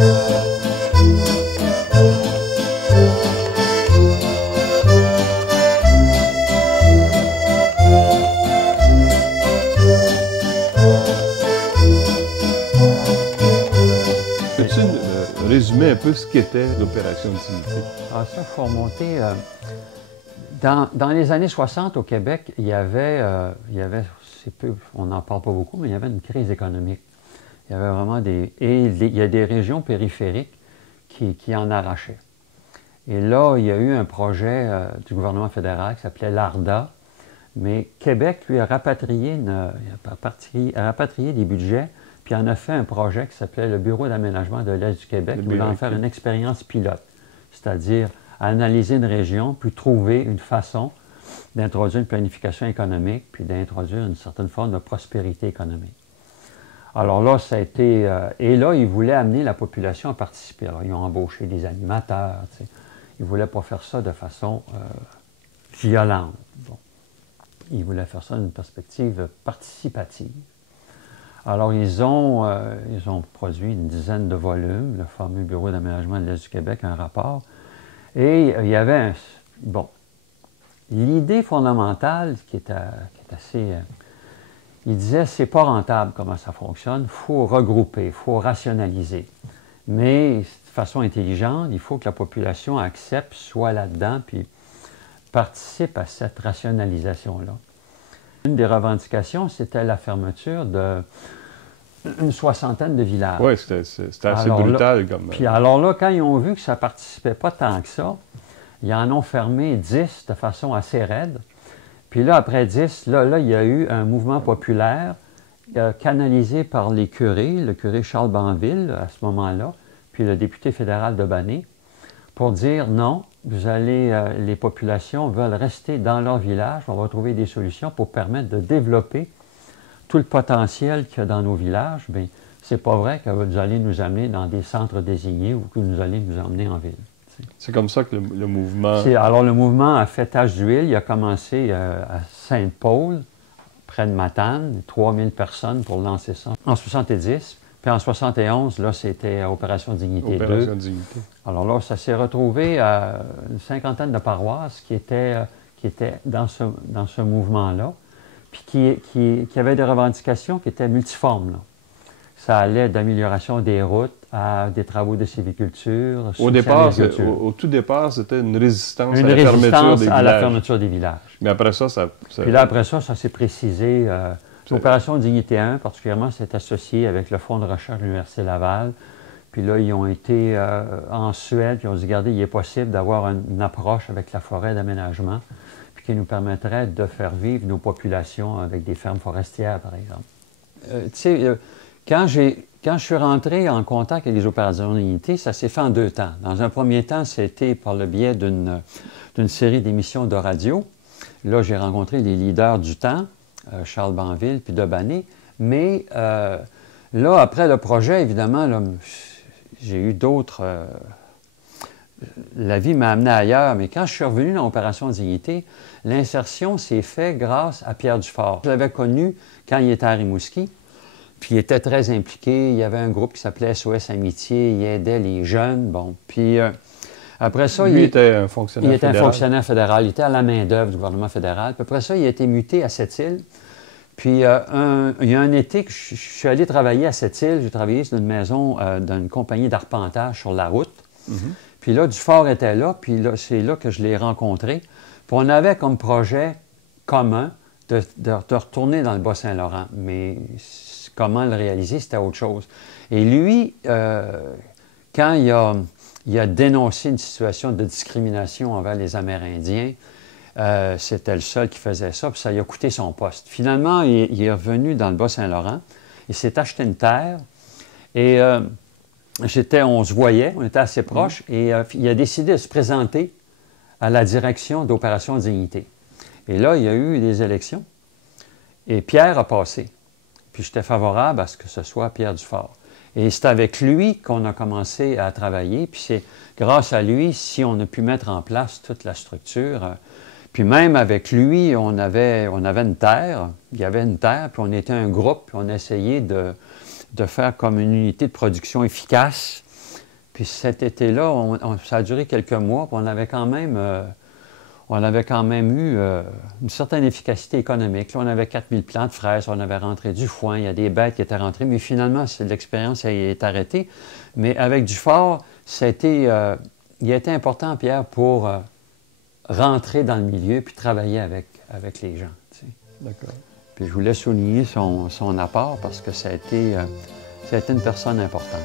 Peux-tu résumer un peu ce qu'était l'opération Dignité? Ah, ça, il faut remonter. Dans les années 60, au Québec, il y avait on n'en parle pas beaucoup, mais il y avait une crise économique. Il y avait vraiment il y a des régions périphériques qui en arrachaient. Et là, il y a eu un projet du gouvernement fédéral qui s'appelait l'ARDA, mais Québec, lui, a rapatrié des budgets, puis en a fait un projet qui s'appelait le Bureau d'aménagement de l'Est du Québec, qui voulait en faire une expérience pilote, c'est-à-dire analyser une région, puis trouver une façon d'introduire une planification économique, puis d'introduire une certaine forme de prospérité économique. Alors là, ça a été... et là, ils voulaient amener la population à participer. Alors, ils ont embauché des animateurs, tu sais. Ils ne voulaient pas faire ça de façon violente. Bon. Ils voulaient faire ça d'une perspective participative. Alors, ils ont produit une dizaine de volumes, le fameux Bureau d'aménagement de l'Est du Québec, un rapport. Et il y avait bon, l'idée fondamentale qui est assez... il disait, c'est pas rentable comment ça fonctionne, il faut regrouper, il faut rationaliser. Mais de façon intelligente, il faut que la population accepte, soit là-dedans, puis participe à cette rationalisation-là. Une des revendications, c'était la fermeture d'une soixantaine de villages. Oui, c'était assez brutal comme... Puis alors là, quand ils ont vu que ça ne participait pas tant que ça, ils en ont fermé 10 de façon assez raide. Puis là, après 10, là, il y a eu un mouvement populaire canalisé par les curés, le curé Charles Banville à ce moment-là, puis le député fédéral de Bané, pour dire non, les populations veulent rester dans leur village, on va trouver des solutions pour permettre de développer tout le potentiel qu'il y a dans nos villages. Bien, c'est pas vrai que vous allez nous amener dans des centres désignés ou que vous allez nous emmener en ville. C'est comme ça que le mouvement... Alors, le mouvement a fait tache d'huile. Il a commencé à Sainte-Paul, près de Matane, 3000 personnes pour lancer ça. En 70, puis en 71, là, c'était Opération Dignité 2. Opération Dignité. Alors là, ça s'est retrouvé à une cinquantaine de paroisses qui étaient dans ce mouvement-là, puis qui avaient des revendications qui étaient multiformes, là. Ça allait d'amélioration des routes à des travaux de sylviculture. Au tout départ, c'était une résistance à la fermeture des villages. Mais après ça, Puis là, après ça ça s'est précisé. L'opération Dignité 1, particulièrement, s'est associée avec le Fonds de recherche de l'Université Laval. Puis là, ils ont été en Suède, puis ils ont dit, regardez, il est possible d'avoir une approche avec la forêt d'aménagement, puis qui nous permettrait de faire vivre nos populations avec des fermes forestières, par exemple. Tu sais, quand je suis rentré en contact avec les opérations Dignité, ça s'est fait en 2 temps. Dans un premier temps, c'était par le biais d'une série d'émissions de radio. Là, j'ai rencontré les leaders du temps, Charles Banville puis de Bané. Mais là, après le projet, évidemment, j'ai eu d'autres... la vie m'a amené ailleurs, mais quand je suis revenu dans l'opération Dignité, l'insertion s'est faite grâce à Pierre Dufort. Je l'avais connu quand il était à Rimouski. Puis il était très impliqué. Il y avait un groupe qui s'appelait SOS Amitié. Il aidait les jeunes. Bon, puis après ça... Lui était un fonctionnaire fédéral. Il était un fonctionnaire fédéral. Il était à la main-d'œuvre du gouvernement fédéral. Puis après ça, il a été muté à Sept-Îles. Puis il y a un été que je suis allé travailler à Sept-Îles. J'ai travaillé sur une maison d'une compagnie d'arpentage sur la route. Puis là, Dufort était là. Puis là, c'est là que je l'ai rencontré. Puis on avait comme projet commun de retourner dans le Bas-Saint-Laurent. Mais... comment le réaliser, c'était autre chose. Et lui, quand il a dénoncé une situation de discrimination envers les Amérindiens, c'était le seul qui faisait ça, puis ça lui a coûté son poste. Finalement, il est revenu dans le Bas-Saint-Laurent, il s'est acheté une terre, et on se voyait, on était assez proches, et il a décidé de se présenter à la direction d'Opération Dignité. Et là, il y a eu des élections, et Pierre a passé. Puis j'étais favorable à ce que ce soit Pierre Dufort. Et c'est avec lui qu'on a commencé à travailler. Puis c'est grâce à lui si on a pu mettre en place toute la structure. Puis même avec lui, on avait une terre. Il y avait une terre, puis on était un groupe, puis on essayait de faire comme une unité de production efficace Puis cet été-là, ça a duré quelques mois, puis on avait quand même eu une certaine efficacité économique. Là, on avait 4000 plants de fraises, on avait rentré du foin, il y a des bêtes qui étaient rentrées, mais finalement, l'expérience est arrêtée. Mais avec Dufort, il a été important, Pierre, pour rentrer dans le milieu puis travailler avec les gens. Tu sais. D'accord. Puis je voulais souligner son apport parce que ça a été une personne importante.